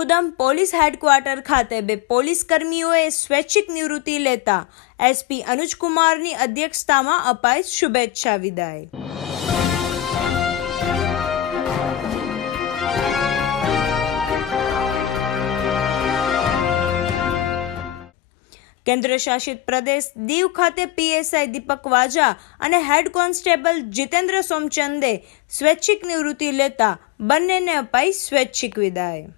ફુદમ police headquarter ખાતે બે police કર્મીઓએ સ્વૈચ્છિક નિવૃત્તિ લેતા એસપી અનુજકુમારની અધ્યક્ષતામાં અપાઈ શુભેચ્છા વિદાય। કેન્દ્ર શાસિત પ્રદેશ દીવ ખાતે પીએસઆઈ દીપક વાજા અને હેડ કોન્સ્ટેબલ જીતેન્દ્ર સોમચંદે સ્વૈચ્છિક નિવૃત્તિ લેતા બંનેને અપાઈ સ્વૈચ્છિક વિદાય।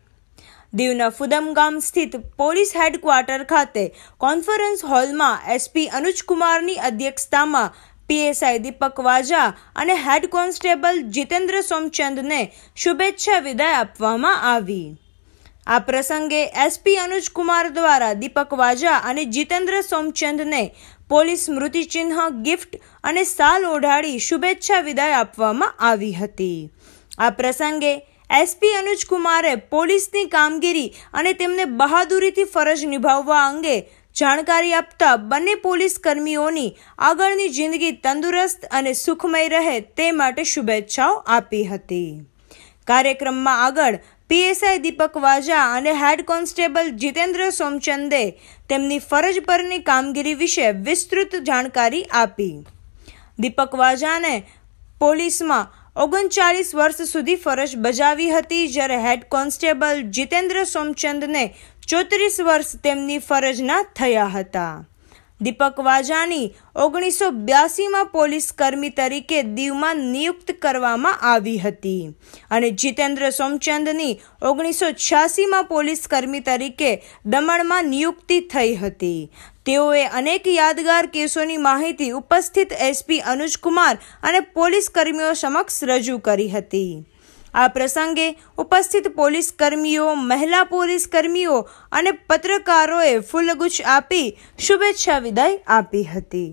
દીવના ફુદમ ગામ સ્થિત પોલીસ હેડક્વાર્ટર ખાતે કોન્ફરન્સ હોલમાં એસપી અનુજકુમારની અધ્યક્ષતામાં પીએસઆઈ દીપક વાજા અને હેડ કોન્સ્ટેબલ જીતેન્દ્ર સોમચંદને શુભેચ્છા વિદાય આપવામાં આવી। આ પ્રસંગે એસપી અનુજકુમાર દ્વારા દીપક વાજા અને જીતેન્દ્ર સોમચંદને પોલીસ સ્મૃતિચિહ્ન ગિફ્ટ અને શાલ ઓઢાડી શુભેચ્છા વિદાય આપવામાં આવી હતી। આ પ્રસંગે એસપી અનુજકુમારે પોલીસની કામગીરી અને તેમને બહાદુરીથી ફરજ નિભાવવા અંગે જાણકારી આપતા બંને પોલીસ કર્મીઓની આગળની જિંદગી તંદુરસ્ત અને સુખમય રહે તે માટે શુભેચ્છાઓ આપી હતી। કાર્યક્રમમાં આગળ પીએસઆઈ દીપક વાજા અને હેડ કોન્સ્ટેબલ જીતેન્દ્ર સોમચંદે તેમની ફરજ પરની કામગીરી વિશે વિસ્તૃત જાણકારી આપી। દીપક વાજાને પોલીસમાં 39 વર્ષ સુધી ફરજ બજાવી હતી, જ્યારે હેડ કોન્સ્ટેબલ જીતેન્દ્ર સોમચંદને 34 વર્ષ તેમની ફરજના થયા હતા। દીપક વાજાની 1982માં પોલીસ કર્મી તરીકે દીવમાં નિયુક્ત કરવામાં આવી હતી અને જીતેન્દ્ર સોમચંદની 1986માં પોલીસ કર્મી તરીકે દમણમાં નિયુક્તિ થઈ હતી। તેઓએ અનેક યાદગાર કેસોની માહિતી ઉપસ્થિત એસપી અનુજકુમાર અને પોલીસ કર્મીઓ સમક્ષ રજૂ કરી હતી। આ પ્રસંગે ઉપસ્થિત પોલીસ કર્મીઓ, મહિલા પોલીસ કર્મીઓ અને પત્રકારોએ ફૂલગુચ્છ આપી શુભેચ્છા વિદાય આપી હતી।